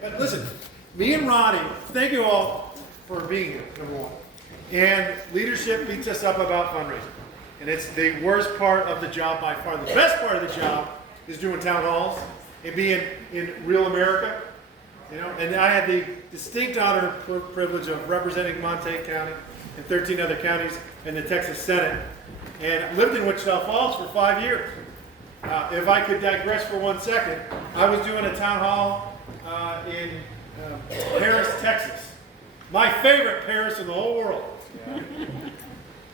But listen, me and Ronnie, thank you all for being here, number one. And leadership beats us up about fundraising. And it's the worst part of the job by far. The best part of the job is doing town halls and being in real America. You know, and I had the distinct honor and privilege of representing Montague County and 13 other counties in the Texas Senate. And I lived in Wichita Falls for 5 years. If I could digress for 1 second, I was doing a town hall in Paris, Texas. My favorite Paris in the whole world. Yeah.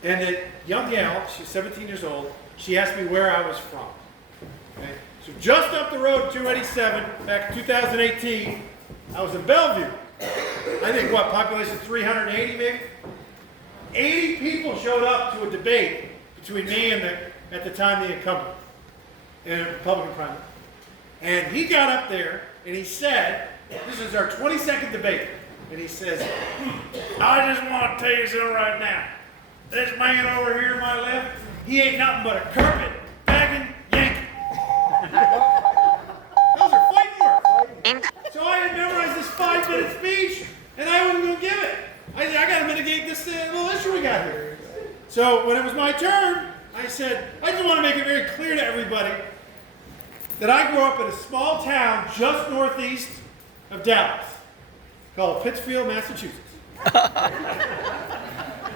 And a young gal, she's 17 years old, she asked me where I was from. Okay? So just up the road, 287, back in 2018, I was in Bellevue. I think, what, population 380 maybe? 80 people showed up to a debate between me and at the time, the incumbent in a Republican primary. And he got up there and he said, this is our 22nd debate, and he says, I just want to tell you something right now. This man over here to my left, he ain't nothing but a carpet bagging Yankee. Those are fighting words. So I had memorized this 5-minute speech, and I wasn't going to give it. I said, I got to mitigate this little issue we got here. So when it was my turn, I said, I just want to make it very clear to everybody that I grew up in a small town just northeast of Dallas called Pittsfield, Massachusetts.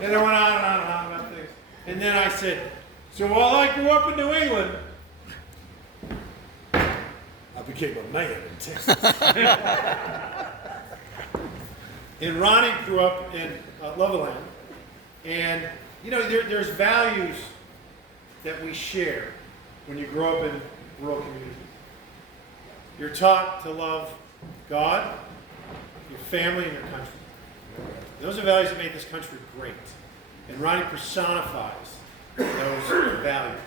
And I went on and on and on about things. And then I said, so while I grew up in New England, I became a man in Texas. And Ronnie grew up in Loveland. And, you know, there's values that we share when you grow up in rural communities. You're taught to love God, your family, and your country. Those are values that make this country great. And Ronnie personifies those values.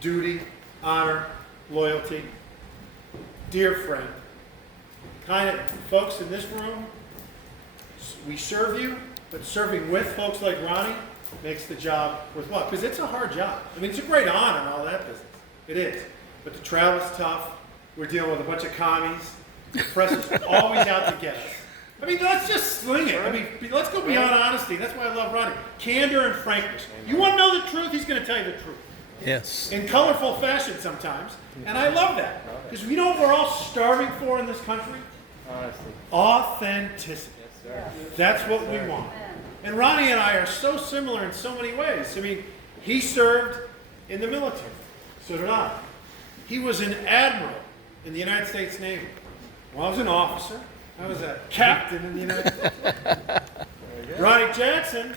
Duty, honor, loyalty. Dear friend, kind of folks in this room, we serve you, but serving with folks like Ronnie makes the job worthwhile. Because it's a hard job. I mean, it's a great honor and all that business. It is. But the travel's tough. We're dealing with a bunch of commies. The press is always out to get us. I mean, let's just sling it. I mean, let's go beyond honesty. That's why I love Ronnie. Candor and frankness. You want to know the truth? He's going to tell you the truth. Yes. In colorful fashion sometimes. And I love that. Because we know what we're all starving for in this country? Honestly. Authenticity. Yes, That's what we want. And Ronnie and I are so similar in so many ways. I mean, he served in the military. So did I. He was an admiral in the United States Navy. Well, I was an officer. I was a captain in the United States. Ronny Jackson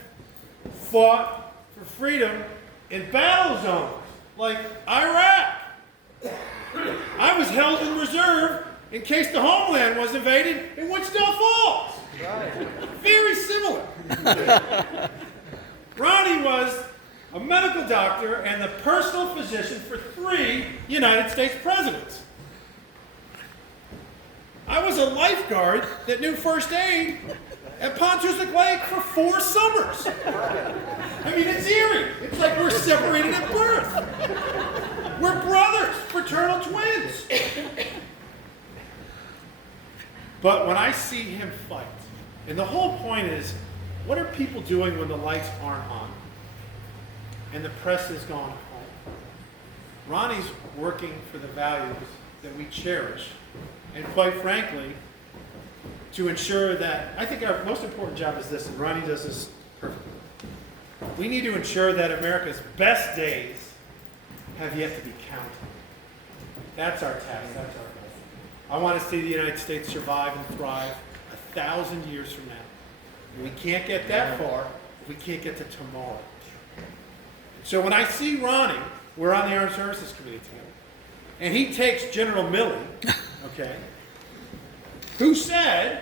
fought for freedom in battle zones like Iraq. I was held in reserve in case the homeland was invaded in Wichita Falls. Very similar. Ronnie was a medical doctor and the personal physician for 3 United States presidents. I was a lifeguard that knew first aid at Pontusic Lake for 4 summers. I mean, it's eerie. It's like we're separated at birth. We're brothers, fraternal twins. But when I see him fight, and the whole point is, what are people doing when the lights aren't on and the press has gone home? Ronnie's working for the values that we cherish, and quite frankly, to ensure that, I think our most important job is this, and Ronnie does this perfectly. We need to ensure that America's best days have yet to be counted. That's our task, that's our goal. I want to see the United States survive and thrive 1,000 years from now. And we can't get that far if we can't get to tomorrow. So when I see Ronnie, we're on the Armed Services Committee together, and he takes General Milley, okay, who said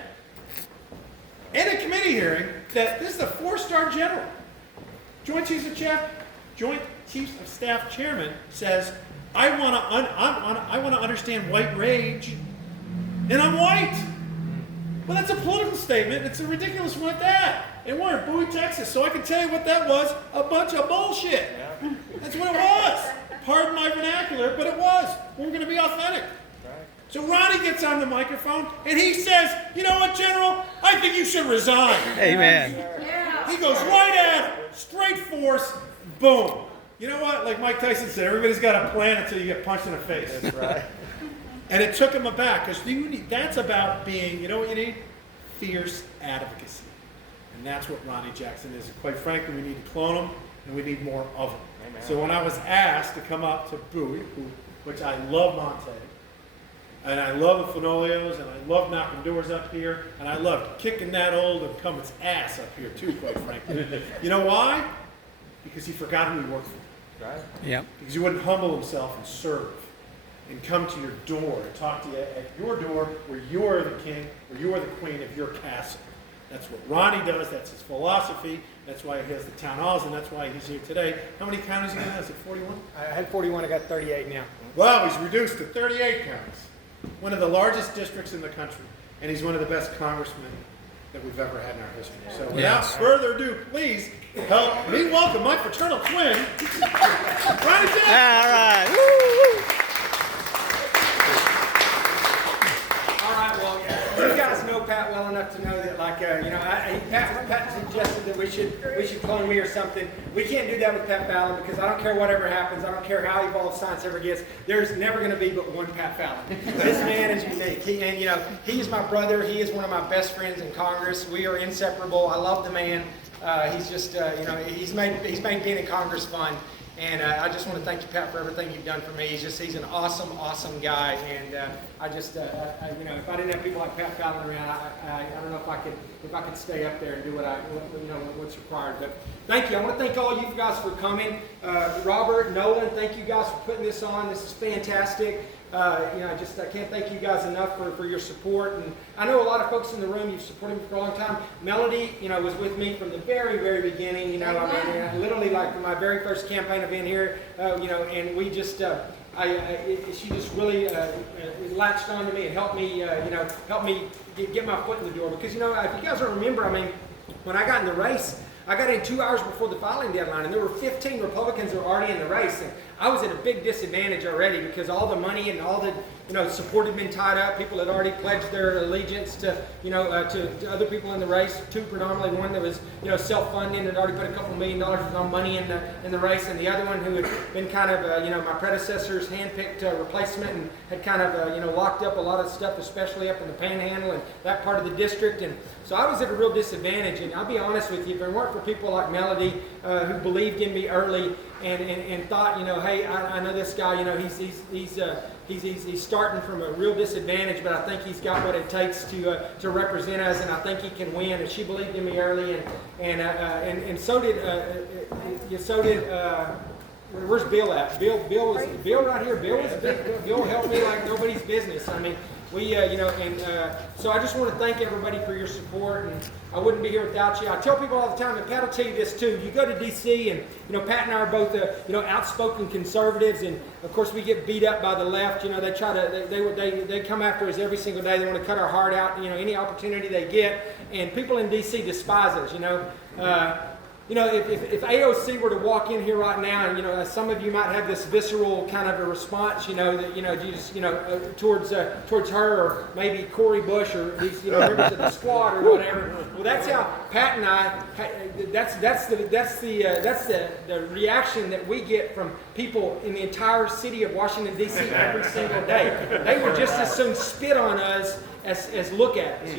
in a committee hearing that this is a 4-star general. Joint Chiefs of Staff Chairman says, I want to understand white rage, and I'm white. Well, that's a political statement. It's a ridiculous one at that. And we're in Bowie, Texas, so I can tell you what that was, a bunch of bullshit. That's what it was. Pardon my vernacular, but it was. We're going to be authentic. So Ronnie gets on the microphone and he says, you know what, General? I think you should resign. Amen. He goes right at it, straight force, boom. You know what? Like Mike Tyson said, everybody's got a plan until you get punched in the face. That's right. And it took him aback, because that's about being, you know what you need? Fierce advocacy. And that's what Ronny Jackson is. And quite frankly, we need to clone him, and we need more of him. Amen. So when I was asked to come out to Bowie, which I love Monte, and I love the Fenolios, and I love knocking doors up here, and I love kicking that old incumbent's ass up here too, quite frankly. You know why? Because he forgot who he worked for. Right. Yep. Because he wouldn't humble himself and serve and come to your door and talk to you at your door where you are the king, where you are the queen of your castle. That's what Ronnie does. That's his philosophy. That's why he has the town halls, and that's why he's here today. How many counties are you going to have? Is it 41? I had 41. I got 38 now. Well, he's reduced to 38 counties. One of the largest districts in the country. And he's one of the best congressmen that we've ever had in our history. So without further ado, please help me welcome my fraternal twin, Ronny Jackson. All right. Woo! You guys know Pat well enough to know that, like, Pat suggested that we should clone me or something. We can't do that with Pat Fallon, because I don't care whatever happens. I don't care how evolved science ever gets. There's never going to be but one Pat Fallon. This man is unique. He is my brother. He is one of my best friends in Congress. We are inseparable. I love the man. He's just, he's made being in Congress fun. And I just want to thank you, Pat, for everything you've done for me. He's an awesome, awesome guy. And if I didn't have people like Pat Fallon around, I don't know if I could stay up there and do what's required. But thank you. I want to thank all you guys for coming. Robert, Nolan, thank you guys for putting this on. This is fantastic. I can't thank you guys enough for your support. And I know a lot of folks in the room, you've supported me for a long time. Melody, was with me from the very, very beginning. Literally like from my very first campaign of being here, and we just, she just really latched on to me and helped me, get my foot in the door. Because, if you guys don't remember, when I got in the race, I got in 2 hours before the filing deadline, and there were 15 Republicans that were already in the race. And I was at a big disadvantage already, because all the money and all the support had been tied up. People had already pledged their allegiance to to other people in the race. Two predominantly, one that was self-funding, had already put a couple $1 million on money in the race, and the other one who had been kind of my predecessor's hand-picked replacement, and had kind of locked up a lot of stuff, especially up in the Panhandle and that part of the district. And so I was at a real disadvantage. And I'll be honest with you, if it weren't for people like Melody who believed in me early and thought, hey, I know this guy, he's starting from a real disadvantage, but I think he's got what it takes to represent us, and I think he can win. And she believed in me early, and so did where's Bill at? Bill right here. Bill helped me like nobody's business. So I just want to thank everybody for your support, and I wouldn't be here without you. I tell people all the time, and Pat will tell you this too. You go to D.C. and Pat and I are both outspoken conservatives, and of course we get beat up by the left. They try to they come after us every single day. They want to cut our heart out. Any opportunity they get, and people in D.C. despise us. If AOC were to walk in here right now, and some of you might have this visceral kind of a response, towards her, or maybe Cori Bush, or these members of the squad or whatever. Well, that's how Pat and I. That's the reaction that we get from people in the entire city of Washington D.C. every single day. They would just as soon spit on us as look at us,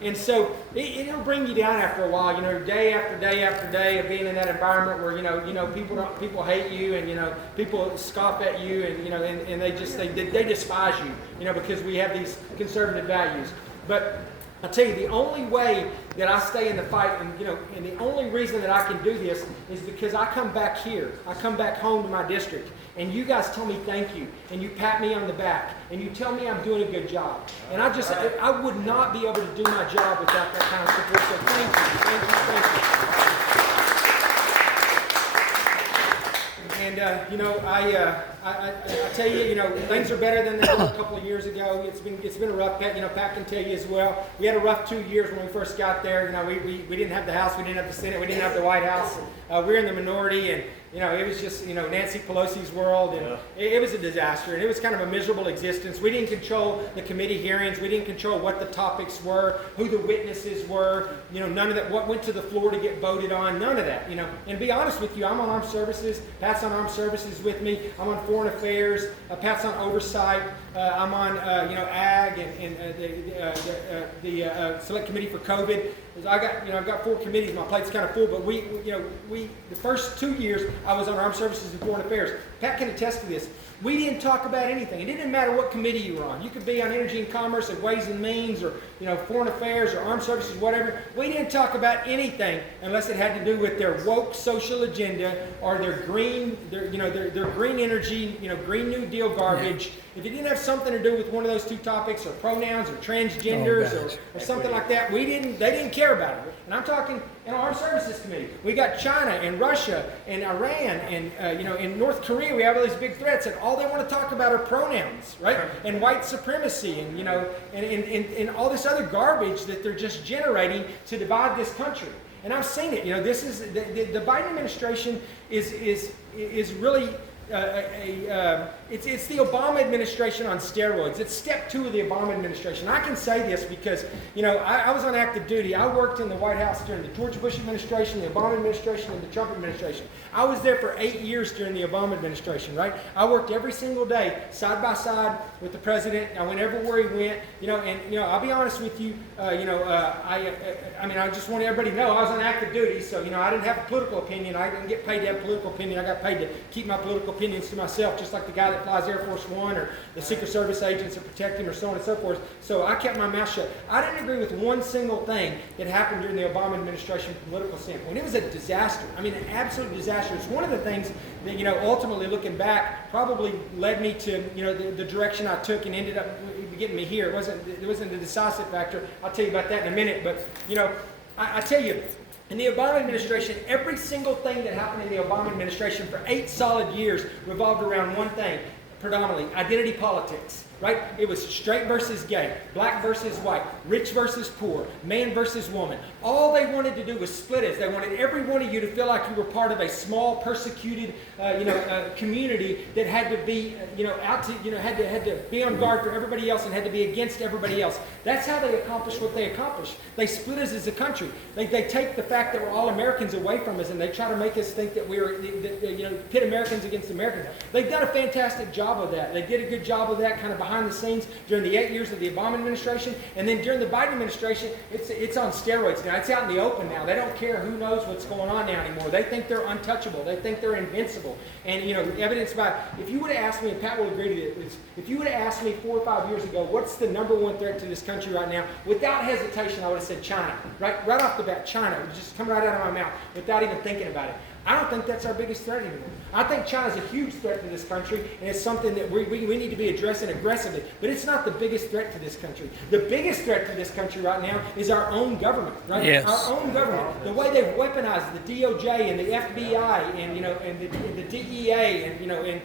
And so it'll bring you down after a while, day after day after day of being in that environment where people hate you, and people scoff at you, and they despise you, because we have these conservative values. But I tell you, the only way that I stay in the fight, and the only reason that I can do this is because I come back here. I come back home to my district, and you guys tell me thank you, and you pat me on the back, and you tell me I'm doing a good job. And I would not be able to do my job without that kind of support. So thank you. And I tell you, you know, things are better than they were a couple of years ago. It's been a rough, Pat, you know, Pat can tell you as well. We had a rough 2 years when we first got there. You know, we didn't have the House, we didn't have the Senate, we didn't have the White House. We were in the minority, and you know, it was just, you know, Nancy Pelosi's world, and it was a disaster, and it was kind of a miserable existence. We didn't control the committee hearings. We didn't control what the topics were, who the witnesses were, you know, none of that, what went to the floor to get voted on, none of that, you know. And to be honest with you, I'm on Armed Services, Pat's on Armed Services with me, I'm on Foreign Affairs, Pat's on Oversight, I'm on, you know, Ag and the Select Committee for COVID. I've got 4 committees. My plate's kind of full, but the first 2 years I was on Armed Services and Foreign Affairs. Pat can attest to this. We didn't talk about anything. It didn't matter what committee you were on. You could be on Energy and Commerce or Ways and Means or, you know, Foreign Affairs or Armed Services, whatever. We didn't talk about anything unless it had to do with their woke social agenda or their green energy, you know, Green New Deal garbage. Yeah. If it didn't have something to do with one of those 2 topics, or pronouns, or transgenders, or something like that, they didn't care about it. And I'm talking in our Armed Services Committee. We got China and Russia and Iran and you know, in North Korea we have all these big threats, and all they want to talk about are pronouns, right? And white supremacy, and you know, and all this other garbage that they're just generating to divide this country. And I've seen it. You know, this is the Biden administration is really. It's the Obama administration on steroids. It's step 2 of the Obama administration. I can say this because, you know, I was on active duty. I worked in the White House during the George Bush administration, the Obama administration, and the Trump administration. I was there for 8 years during the Obama administration, right? I worked every single day, side by side with the president. I went everywhere he went, you know, and, you know, I'll be honest with you, I mean, I just want everybody to know I was on active duty, so, you know, I didn't have a political opinion. I didn't get paid to have a political opinion. I got paid to keep my political opinions to myself, just like the guy that flies Air Force One or the Secret Service agents that protect him or so on and so forth. So I kept my mouth shut. I didn't agree with one single thing that happened during the Obama administration from a political standpoint. It was a disaster. I mean, an absolute disaster. It's one of the things that, you know, ultimately looking back probably led me to, you know, the direction I took and ended up getting me here. It wasn't the decisive factor. I'll tell you about that in a minute. But, you know, I tell you, in the Obama administration, every single thing that happened in the Obama administration for 8 solid years revolved around one thing, predominantly, identity politics. Right? It was straight versus gay, black versus white, rich versus poor, man versus woman. All they wanted to do was split us. They wanted every one of you to feel like you were part of a small, persecuted, community that had to be, had to be on guard for everybody else and had to be against everybody else. That's how they accomplished what they accomplished. They split us as a country. They take the fact that we're all Americans away from us, and they try to make us think that we're, pit Americans against Americans. They've done a fantastic job of that. They did a good job of that kind of behind the scenes during the 8 years of the Obama administration, and then during the Biden administration, it's on steroids now. It's out in the open now. They don't care who knows what's going on now anymore. They think they're untouchable. They think they're invincible. And, you know, evidenced by, if you would have asked me, and Pat will agree to this, if you would have asked me 4 or 5 years ago, what's the #1 threat to this country right now, without hesitation, I would have said China. Right off the bat, China. It would just come right out of my mouth without even thinking about it. I don't think that's our biggest threat anymore. I think China's a huge threat to this country, and it's something that we need to be addressing aggressively. But it's not the biggest threat to this country. The biggest threat to this country right now is our own government, right? Yes. Our own government. The way they've weaponized the DOJ and the FBI and, you know, and the DEA and,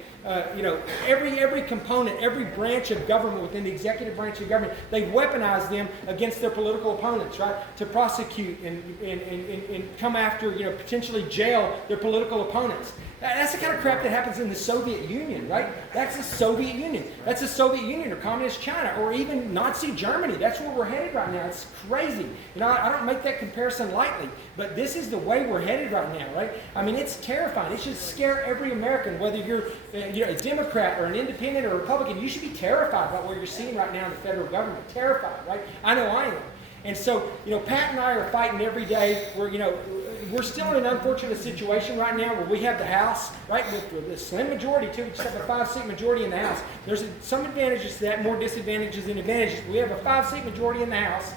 every component, every branch of government within the executive branch of government, they've weaponized them against their political opponents, right? To prosecute and come after, you know, potentially jail their political opponents. That's the kind of crap that happens in the Soviet Union, right? That's the Soviet Union. That's the Soviet Union or Communist China or even Nazi Germany. That's where we're headed right now. It's crazy. You know, I don't make that comparison lightly, but this is the way we're headed right now, right? I mean, it's terrifying. It should scare every American, whether you're a Democrat or an independent or Republican. You should be terrified about what you're seeing right now in the federal government. Terrified, right? I know I am. And so, you know, Pat and I are fighting every day. We're still in an unfortunate situation right now where we have the House, right, with a slim majority too. We just have a 5-seat majority in the House. There's some advantages to that, more disadvantages than advantages. We have a 5-seat majority in the House.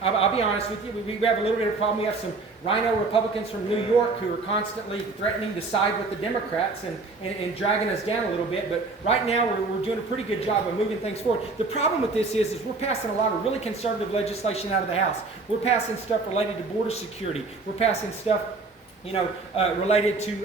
I'll be honest with you, we have a little bit of a problem. We have some rhino Republicans from New York who are constantly threatening to side with the Democrats and dragging us down a little bit. But right now we're doing a pretty good job of moving things forward. The problem with this is we're passing a lot of really conservative legislation out of the House. We're passing stuff related to border security. We're passing stuff related to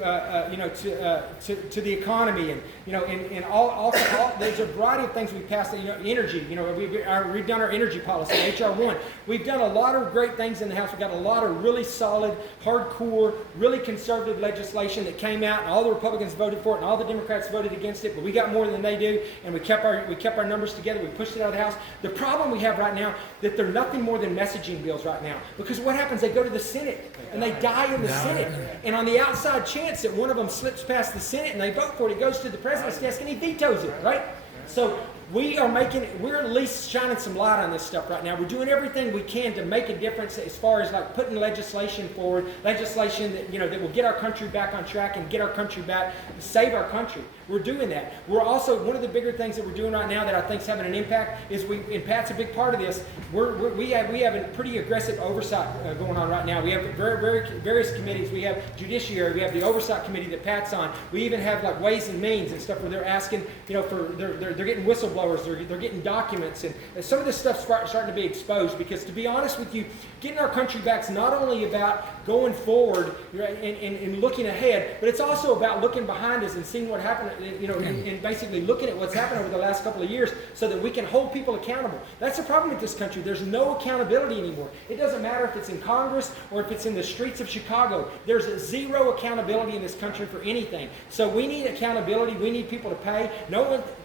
to the economy, and and all there's a variety of things we passed. Energy. We've done our energy policy, HR1. We've done a lot of great things in the House. We've got a lot of really solid, hardcore, really conservative legislation that came out, and all the Republicans voted for it, and all the Democrats voted against it. But we got more than they do, and we kept our numbers together. We pushed it out of the House. The problem we have right now that they're nothing more than messaging bills right now, because what happens? They go to the Senate and they die in the Senate, and on the outside chance that one of them slips past the Senate and they vote for it, it goes to the president's desk and he vetoes it, right? So we're at least shining some light on this stuff right now. We're doing everything we can to make a difference as far as like putting legislation forward, legislation that that will get our country back on track and get our country back, save our country. We're doing that. We're also, one of the bigger things that we're doing right now that I think is having an impact is and Pat's a big part of this, we have a pretty aggressive oversight going on right now. We have various committees. We have judiciary, we have the oversight committee that Pat's on. We even have like ways and means and stuff where they're asking, they're getting whistleblowers, they're getting documents, and some of this stuff's starting to be exposed, because to be honest with you, getting our country back is not only about going forward and looking ahead, but it's also about looking behind us and seeing what happened, and basically looking at what's happened over the last couple of years so that we can hold people accountable. That's the problem with this country. There's no accountability anymore. It doesn't matter if it's in Congress or if it's in the streets of Chicago. There's zero accountability in this country for anything. So we need accountability. We need people to pay.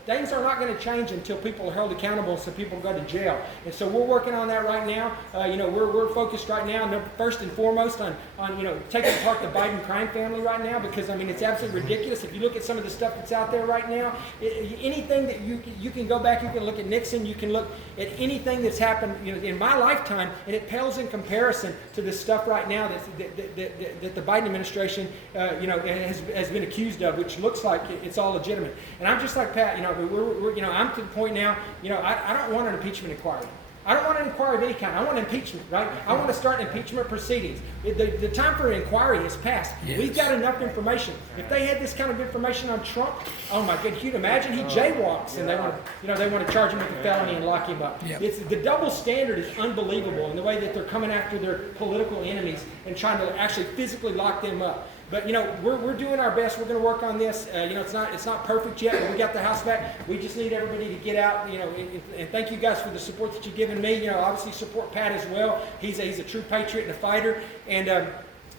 Things are not going to change until people are held accountable, so people go to jail. And so we're working on that right now. We're focused right now, first and foremost, on taking apart the Biden crime family right now, because it's absolutely ridiculous. If you look at some of the stuff that's out there right now, anything that you can go back, you can look at Nixon, you can look at anything that's happened in my lifetime, and it pales in comparison to the stuff right now that the Biden administration has been accused of, which looks like it's all legitimate. And I'm just like Pat. I'm to the point now. I don't want an impeachment inquiry. I don't want an inquiry of any kind. I want impeachment, right? I want to start impeachment proceedings. The time for an inquiry has passed. Yes. We've got enough information. If they had this kind of information on Trump, oh my God, you imagine he jaywalks and they want to charge him with a felony and lock him up. Yeah. The double standard is unbelievable in the way that they're coming after their political enemies and trying to actually physically lock them up. But we're doing our best. We're going to work on this. It's not perfect yet, but we got the House back. We just need everybody to get out. And thank you guys for the support that you've given me. Obviously support Pat as well. He's a true patriot and a fighter. And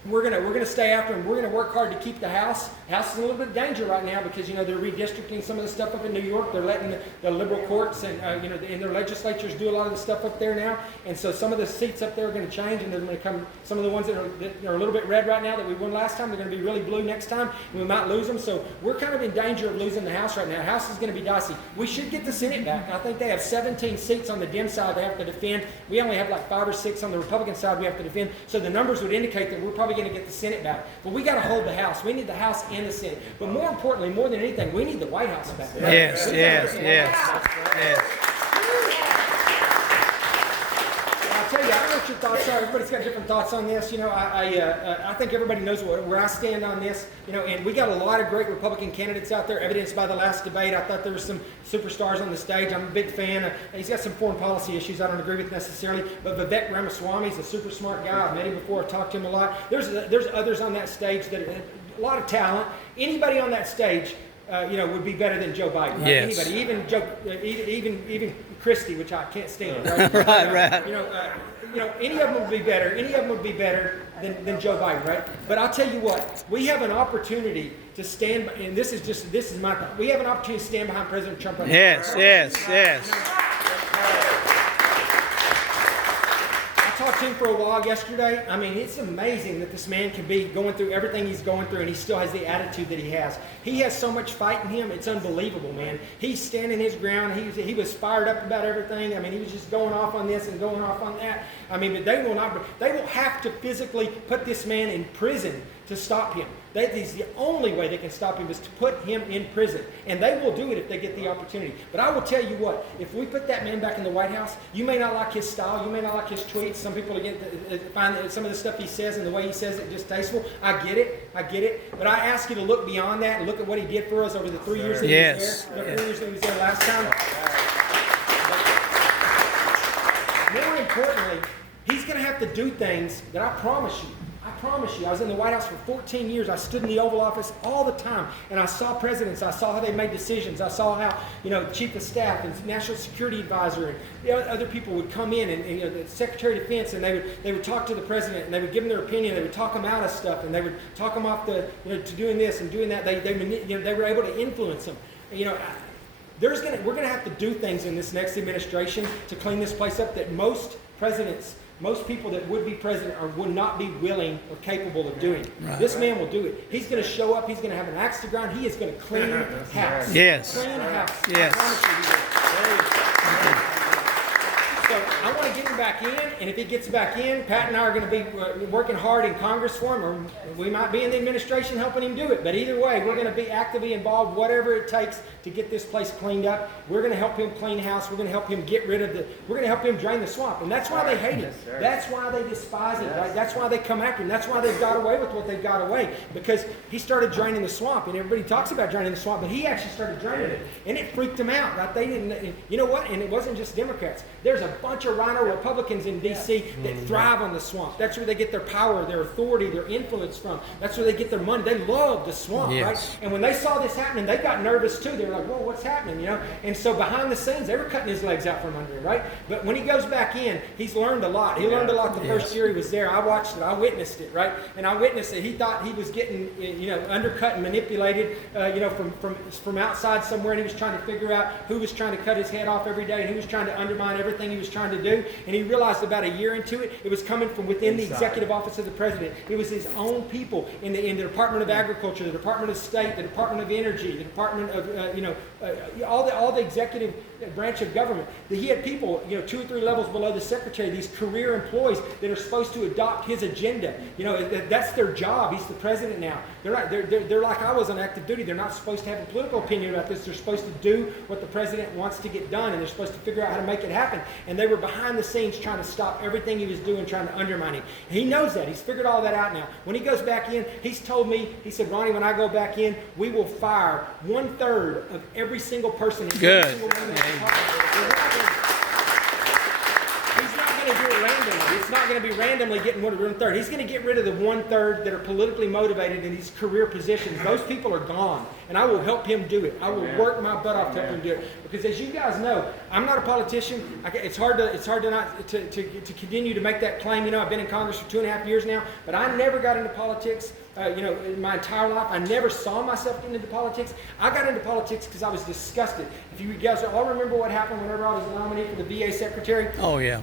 we're gonna stay after him. We're gonna work hard to keep the House. The House is in a little bit of danger right now because they're redistricting some of the stuff up in New York. They're letting the liberal courts and and their legislatures do a lot of the stuff up there now. And so some of the seats up there are going to change, and they're going to come. Some of the ones that are a little bit red right now that we won last time, they're going to be really blue next time, and we might lose them. So we're kind of in danger of losing the House right now. The House is going to be dicey. We should get the Senate back. I think they have 17 seats on the Dem side they have to defend. We only have like 5 or 6 on the Republican side we have to defend. So the numbers would indicate that we're probably going to get the Senate back. But we got to hold the House. We need the House and the Senate. But more importantly, more than anything, we need the White House back. Right? Yes. I'll tell you, I don't know what your thoughts are. Everybody's got different thoughts on this. I think everybody knows where I stand on this. And we got a lot of great Republican candidates out there, evidenced by the last debate. I thought there were some superstars on the stage. I'm a big fan. He's got some foreign policy issues I don't agree with necessarily, but Vivek Ramaswamy's a super smart guy. I've met him before. I've talked to him a lot. There's others on that stage that have a lot of talent. Anybody on that stage would be better than Joe Biden. Right? Yes. Anybody, even Christie, which I can't stand. Right? right. Any of them would be better. Any of them would be better than Joe Biden, right? But I'll tell you what, we have an opportunity to stand, and this is my thought. We have an opportunity to stand behind President Trump. Right now. Yes. I talked to him for a while yesterday. It's amazing that this man can be going through everything he's going through, and he still has the attitude that he has. He has so much fight in him. It's unbelievable, man. He's standing his ground. He was fired up about everything. He was just going off on this and going off on that. But they will have to physically put this man in prison to stop him. That is the only way they can stop him, is to put him in prison. And they will do it if they get the opportunity. But I will tell you what, if we put that man back in the White House, you may not like his style, you may not like his tweets. Some people find that some of the stuff he says and the way he says it distasteful. I get it. But I ask you to look beyond that and look at what he did for us over the 3 years that he was there. The 3 years that he was there last time. More importantly, he's going to have to do things that I promise you, I promise you, I was in the White House for 14 years. I stood in the Oval Office all the time, and I saw presidents. I saw how they made decisions. I saw how, Chief of Staff and National Security Advisor and other people would come in, and the Secretary of Defense, and they would talk to the president, and they would give him their opinion. They would talk him out of stuff, and they would talk him off to doing this and doing that. They were able to influence him. We're going to have to do things in this next administration to clean this place up that most presidents, most people that would be president would not be willing or capable of doing. Right. This man will do it. He's going to show up. He's going to have an axe to grind. He is going to clean house. Yes. Clean house. Yes. So I want to get him back in, and if he gets back in, Pat and I are going to be working hard in Congress for him, or we might be in the administration helping him do it. But either way, we're going to be actively involved, whatever it takes to get this place cleaned up. We're going to help him clean house. We're going to help him get rid of we're going to help him drain the swamp. And that's why they hate him. That's why they despise it. Right? That's why they come after him. That's why they've got away with what they've got away. Because he started draining the swamp, and everybody talks about draining the swamp, but he actually started draining it. And it freaked them out. Right? They didn't, you know what? And it wasn't just Democrats. There's a bunch of rhino Republicans in D.C. that thrive on the swamp. That's where they get their power, their authority, their influence from. That's where they get their money. They love the swamp, right? And when they saw this happening, they got nervous too. They were like, whoa, what's happening, And so behind the scenes, they were cutting his legs out from under him, right? But when he goes back in, he's learned a lot. He learned a lot the first year he was there. I watched it. I witnessed it, right? And I witnessed it. He thought he was getting, undercut and manipulated, from outside somewhere, and he was trying to figure out who was trying to cut his head off every day, and who was trying to undermine everything he was trying to do. And he realized about a year into it, it was coming from within the executive office of the president. It was his own people in the Department of Agriculture, the Department of State, the Department of Energy, the Department of all the executive branch of government. He had people 2 or 3 levels below the secretary, these career employees that are supposed to adopt his agenda. That's their job. He's the president now. They're like I was on active duty. They're not supposed to have a political opinion about this. They're supposed to do what the president wants to get done, and they're supposed to figure out how to make it happen. And they were behind the scenes trying to stop everything he was doing, trying to undermine him. He knows that. He's figured all that out now. When he goes back in, he's told me, he said, Ronnie, when I go back in, we will fire 1/3 of every single person. Good. He's not going to do it randomly. It's not going to be randomly getting 1/3. He's going to get rid of the 1/3 that are politically motivated in these career positions. Those people are gone, and I will help him do it. I will work my butt off to help him do it. Because as you guys know, I'm not a politician. It's hard to not to continue to make that claim. I've been in Congress for 2.5 years now, but I never got into politics. In my entire life, I never saw myself getting into politics. I got into politics because I was disgusted. If you guys all remember what happened whenever I was a nominee for the VA secretary. Oh yeah.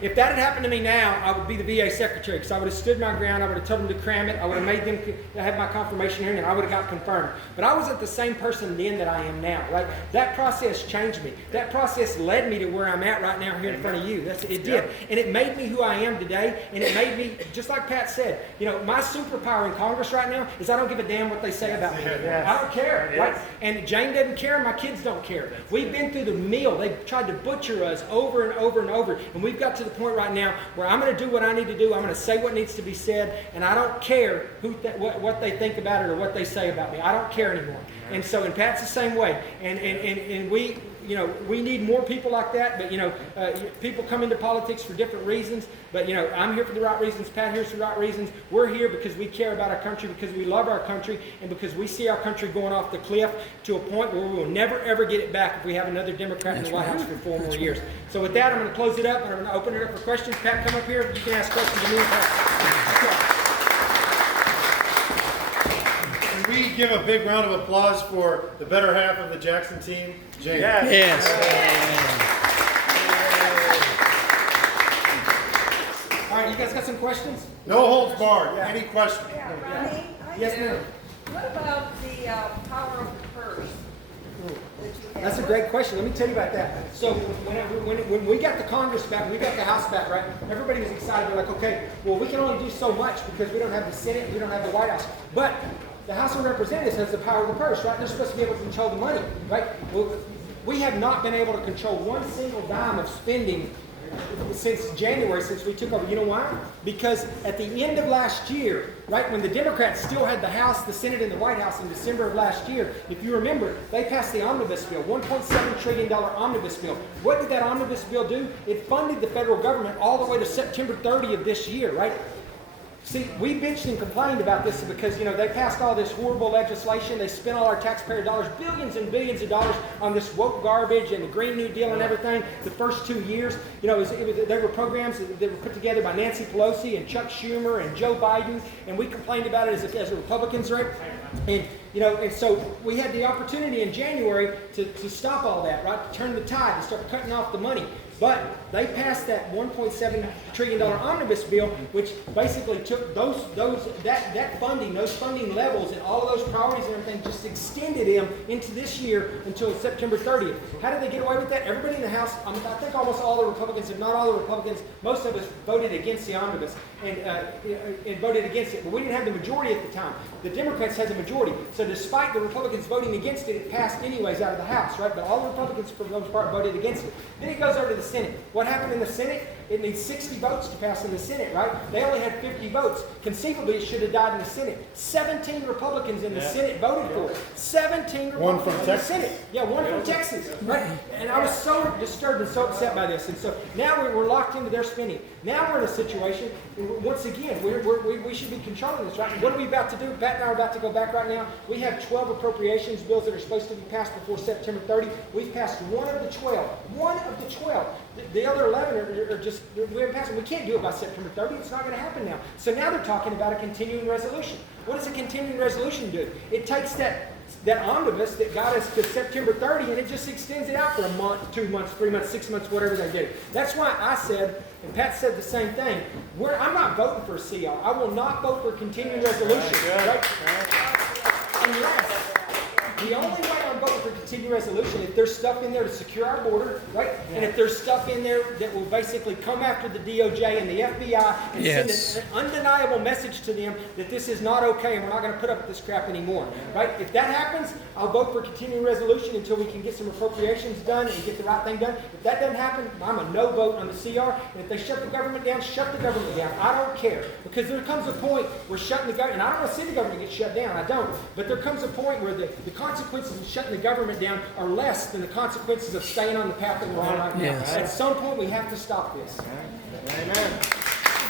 If that had happened to me now, I would be the VA secretary because I would have stood my ground. I would have told them to cram it. I would have made them have my confirmation hearing, and I would have got confirmed. But I wasn't the same person then that I am now. Right? That process changed me. That process led me to where I'm at right now here in front of you. It did, and it made me who I am today. And it made me, just like Pat said, my superpower in Congress right now is I don't give a damn what they say about me. I don't care, right? And Jane doesn't care, my kids don't care. We've been through the meal. They've tried to butcher us over and over and over, and we've got to the point right now where I'm going to do what I need to do. I'm going to say what needs to be said, and I don't care what they think about it or what they say about me. I don't care anymore. And so, and Pat's the same way. And we, we need more people like that. But people come into politics for different reasons. But I'm here for the right reasons. Pat here's for the right reasons. We're here because we care about our country, because we love our country, and because we see our country going off the cliff to a point where we will never ever get it back if we have another Democrat in the White House for 4 more years. So with that, I'm going to close it up and I'm going to open it up for questions. Pat, come up here. You can ask questions to me and Pat. Can we give a big round of applause for the better half of the Jackson team, Jane? Yes. All right, you guys got some questions? No holds barred. Any questions? Yeah, Ronnie, Yes, ma'am. what about the power of the purse? That's a great question. Let me tell you about that. So when we got the Congress back, we got the House back, right? Everybody was excited. They're like, okay, well, we can only do so much because we don't have the Senate, we don't have the White House. But the House of Representatives has the power of the purse, right? They're supposed to be able to control the money, right? Well, we have not been able to control one single dime of spending since January, since we took over. You know why? Because at the end of last year, right, when the Democrats still had the House, the Senate, and the White House in December of last year, if you remember, they passed the omnibus bill, $1.7 trillion omnibus bill. What did that omnibus bill do? It funded the federal government all the way to September 30 of this year, right? See, we bitched and complained about this because, you know, they passed all this horrible legislation. They spent all our taxpayer dollars, billions and billions of dollars on this woke garbage and the Green New Deal and everything. The first 2 years, you know, they were programs that were put together by Nancy Pelosi and Chuck Schumer and Joe Biden, and we complained about it as Republicans, right? And, you know, and so we had the opportunity in January to stop all that, right? To turn the tide, to start cutting off the money. But they passed that $1.7 trillion omnibus bill, which basically took that funding, those funding levels, and all of those priorities and everything, just extended them into this year until September 30th. How did they get away with that? Everybody in the House, I think almost all the Republicans, if not all the Republicans, most of us voted against the omnibus and voted against it. But we didn't have the majority at the time. The Democrats had the majority. So despite the Republicans voting against it, it passed anyways out of the House, right? But all the Republicans, for the most part, voted against it. Then it goes over to the Senate. What happened in the Senate? It needs 60 votes to pass in the Senate, right? They only had 50 votes. Conceivably, it should have died in the Senate. 17 Republicans in the Senate voted for it. 17 Republicans in the Senate. Yeah, one from Texas, right? And I was so disturbed and so upset by this. And so now we're locked into their spending. Now we're in a situation, once again, we should be controlling this, right? What are we about to do? Pat and I are about to go back right now. We have 12 appropriations bills that are supposed to be passed before September 30. We've passed one of the 12. One of the 12. The other 11 are just, we haven't passed them. We can't do it by September 30. It's not going to happen now. So now they're talking about a continuing resolution. What does a continuing resolution do? It takes that omnibus that got us to September 30 and it just extends it out for a month, 2 months, 3 months, 6 months, whatever they do. That's why I said, and Pat said the same thing, I'm not voting for a CR. I will not vote for a continuing resolution. Right? Unless, the only way I'm voting for continuing resolution, if there's stuff in there to secure our border, right? And if there's stuff in there that will basically come after the DOJ and the FBI and send an undeniable message to them that this is not okay and we're not going to put up with this crap anymore, right? If that happens, I'll vote for a continuing resolution until we can get some appropriations done and get the right thing done. If that doesn't happen, I'm a no vote on the CR. And if they shut the government down, shut the government down. I don't care. Because there comes a point where shutting the government, and I don't want to see the government get shut down, I don't. But there comes a point where the consequences of shutting the government down are less than the consequences of staying on the path that we're on right now. At some point, we have to stop this. Amen.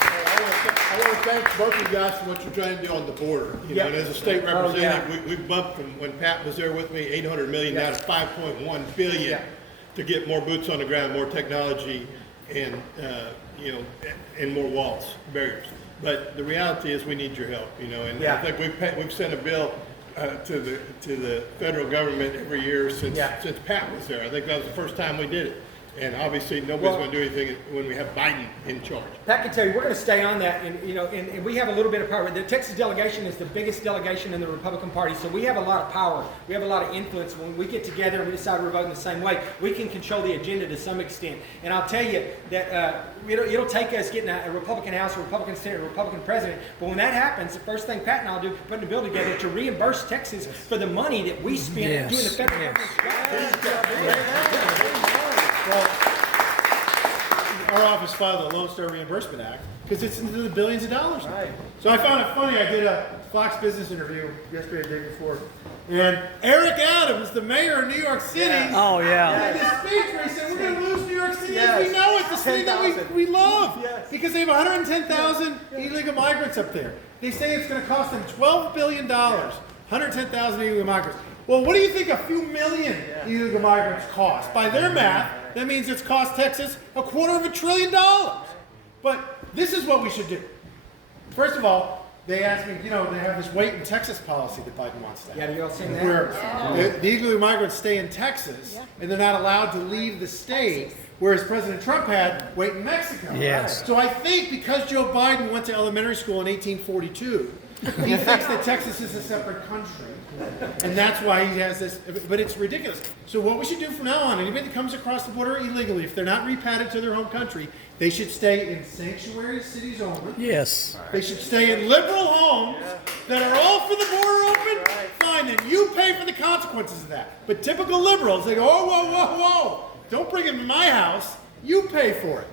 I want to thank both of you guys for what you're trying to do on the border. You know, and as a state representative, we bumped from when Pat was there with me, $800 million down to $5.1 billion to get more boots on the ground, more technology, and and more walls, barriers. But the reality is, we need your help. And I think we've sent a bill to the federal government every year since Pat was there. I think that was the first time we did it. And obviously, nobody's going to do anything when we have Biden in charge. Pat can tell you, we're going to stay on that, and we have a little bit of power. The Texas delegation is the biggest delegation in the Republican Party, so we have a lot of power. We have a lot of influence. When we get together and we decide we're voting the same way, we can control the agenda to some extent. And I'll tell you that it'll take us getting a Republican House, a Republican Senate, a Republican President. But when that happens, the first thing Pat and I'll do is putting a bill together to reimburse Texas for the money that we spent doing the federal government. Well, our office filed a Lone Star Reimbursement Act because it's into the billions of dollars. Right. So I found it funny. I did a Fox Business interview yesterday, the day before, and Eric Adams, the mayor of New York City, had this speech where he said, "We're going to lose New York City as we know it, the city that we love, because they have 110,000 illegal migrants up there. They say it's going to cost them $12 billion, 110,000 illegal migrants." Well, what do you think a few million illegal migrants cost? By their math, that means it's cost Texas $250 billion. But this is what we should do. First of all, they asked me, they have this wait in Texas policy that Biden wants to have. You all seen that? Where the illegal migrants stay in Texas and they're not allowed to leave the state, whereas President Trump had wait in Mexico. Yes. So I think because Joe Biden went to elementary school in 1842, he thinks that Texas is a separate country. And that's why he has this, but it's ridiculous. So what we should do from now on, anybody that comes across the border illegally, if they're not repatriated to their home country, they should stay in sanctuary cities only. Yes. They should stay in liberal homes that are all for the border open. Fine, then you pay for the consequences of that. But typical liberals, they go, oh, whoa, whoa, whoa. Don't bring them to my house. You pay for it.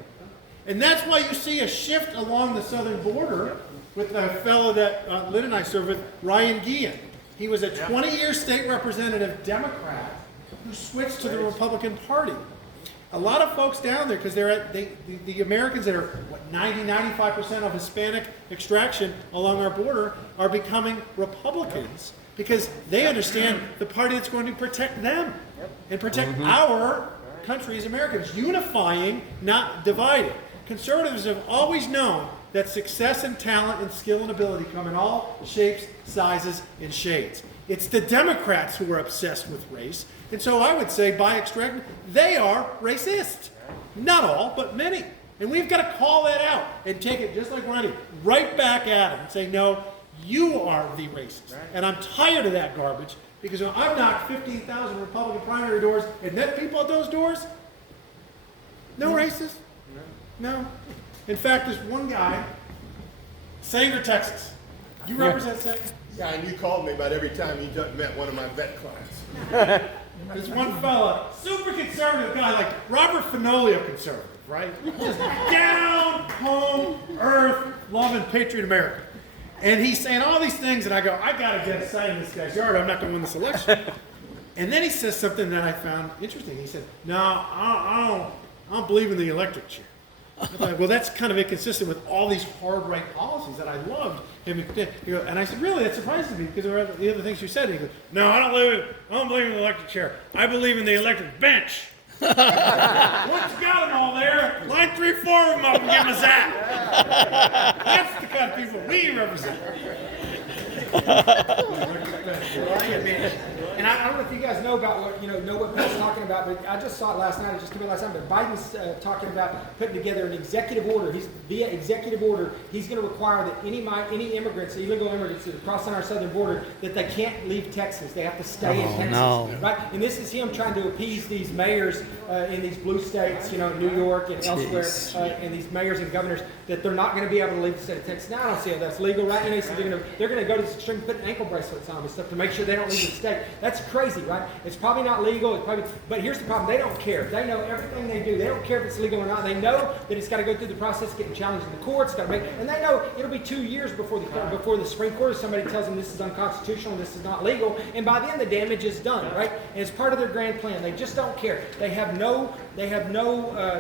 And that's why you see a shift along the southern border with the fellow that Lynn and I served with, Ryan Guillen. He was a 20-year state representative Democrat who switched to the Republican Party. a lot of folks down there, because the Americans that are, what, 95% of Hispanic extraction along our border are becoming Republicans because they understand the party that's going to protect them and protect our country as Americans, unifying, not dividing. Conservatives have always known that success and talent and skill and ability come in all shapes, sizes, and shades. It's the Democrats who are obsessed with race. And so I would say by extraction, they are racist. Not all, but many. And we've got to call that out and take it, just like Ronny, right back at them and say, no, you are the racist. And I'm tired of that garbage because I've knocked 15,000 Republican primary doors and met people at those doors. No racist. No. In fact, there's one guy, Sanger, Texas. You represent Sanger? Yeah, and you called me about every time you met one of my vet clients. There's one fella, super conservative guy, like Robert Fenoglio conservative, right? Just down, home, earth, loving, patriot America. And he's saying all these things, and I go, I gotta get a sign in this guy's yard, I'm not gonna win this election. And then he says something that I found interesting. He said, no, I don't believe in the electric chair. I thought, well, that's kind of inconsistent with all these hard right policies that I loved him. And I said, really, that surprises me because of the other things you said. And he goes, no, I don't believe in the electric chair. I believe in the electric bench. Once you got them all there, line 3, 4 of them up and give them a zap. That's the kind of people we represent. And I don't know if you guys know about what what Pat's talking about, but I just saw it last night. It just came out last night. But Biden's talking about putting together an executive order. Via executive order, he's going to require that any immigrants, illegal immigrants that are crossing our southern border, that they can't leave Texas. They have to stay in Texas. No. Right? And this is him trying to appease these mayors in these blue states, New York and elsewhere, and these mayors and governors that they're not going to be able to leave the state of Texas. Now I don't see how that's legal, right? He said they're going to go to this extreme, put ankle bracelets on and stuff to make sure they don't leave the state. That's crazy, right? It's probably not legal. But here's the problem: they don't care. They know everything they do. They don't care if it's legal or not. They know that it's got to go through the process, getting challenged in the courts. And they know it'll be 2 years before the Supreme Court, if somebody tells them this is unconstitutional, this is not legal, and by then the damage is done, right? And it's part of their grand plan. They just don't care. They have no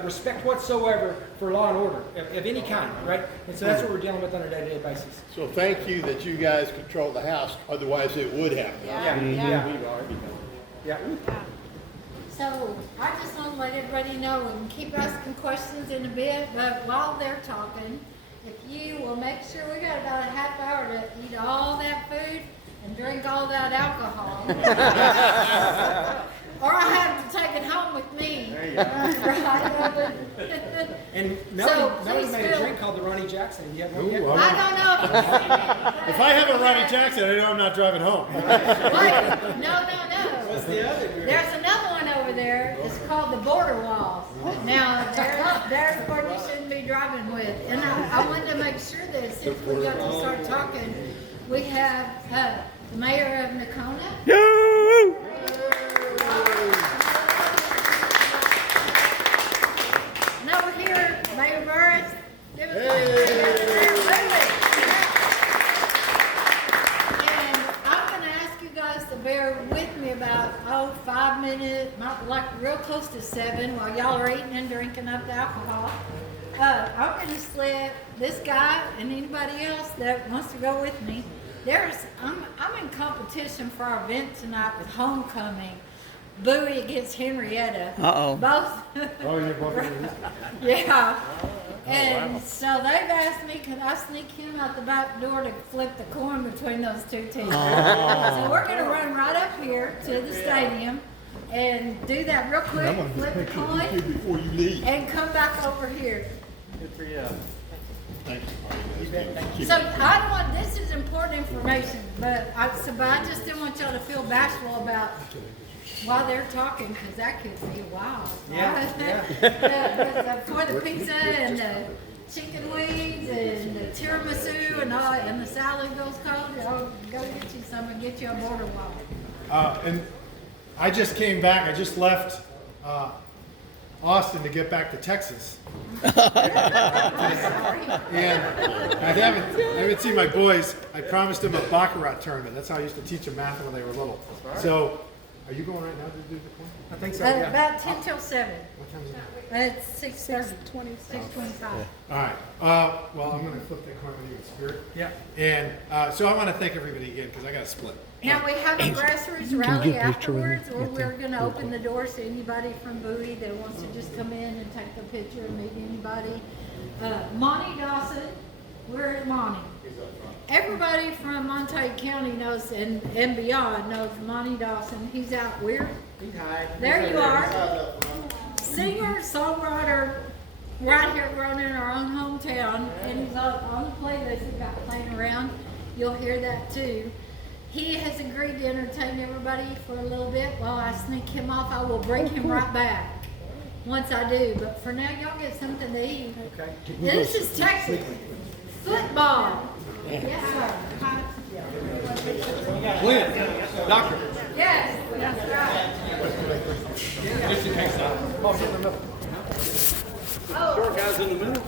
respect whatsoever for law and order of any kind, right? And so that's what we're dealing with on a day-to-day basis. So thank you that you guys control the House, otherwise it would happen. Yeah. So I just want to let everybody know and keep asking questions in a bit, but while they're talking, if you will make sure we got about a half hour to eat all that food and drink all that alcohol. Or I have to take it home with me. Right? And So, Melody please made a feel- drink called the Ronny Jackson. You have one yet? Ooh, I don't know. if I have a Ronny Jackson, I know I'm not driving home. Wait, no. What's the other drink? There's another one over there. It's called the Border Walls. Now, there's what you shouldn't be driving with. And I wanted to make sure that since we got to start talking, we have the mayor of Nakona. Yoo! And over here, Mayor Burris. Give us And I'm going to ask you guys to bear with me about 5 minutes, like real close to 7, while y'all are eating and drinking up the alcohol. I'm going to slip this guy and anybody else that wants to go with me. I'm in competition for our event tonight with Homecoming. Bowie against Henrietta. Uh-oh. Both. Oh, you're both. Yeah. And so they've asked me, could I sneak him out the back door to flip the coin between those two teams? So we're going to run right up here to the stadium and do that real quick, flip the coin, Before you leave. and come back over here. Good for you. Thank you. You bet. Thank you. So I don't want, this is important information, but I just didn't want y'all to feel bashful about while they're talking, because that could be wild. Yeah. For the pizza and the chicken wings and the tiramisu and all, and the salad goes cold, I'll go get you some and get you a border wall. And I just came back. I just left Austin to get back to Texas. And I haven't seen my boys. I promised them a baccarat tournament. That's how I used to teach them math when they were little. So Are you going right now to do the point? I think so, yeah. About 10 till 7. What time is it? It's 6:30. 6:25. All right, well, I'm gonna flip that coin with you in spirit. Yeah. And, so I wanna thank everybody again, cause I gotta split. Now, we have a grassroots rally afterwards, where we're gonna open the doors to anybody from Bowie that wants to just come in and take a picture and meet anybody. Monty Dawson, we're at Monty. Everybody from Montague County knows, and beyond knows Monty Dawson. He's out where? He's high. There you are. Singer, songwriter, right here grown in our own hometown, and he's on the playlist we got playing around. You'll hear that too. He has agreed to entertain everybody for a little bit while I sneak him off. I will bring him right back once I do. But for now, y'all get something to eat. Okay. This is Texas football. Yes, sir. Glenn, doctor. Yes, that's right. Just in case. Oh, Short guys in the middle.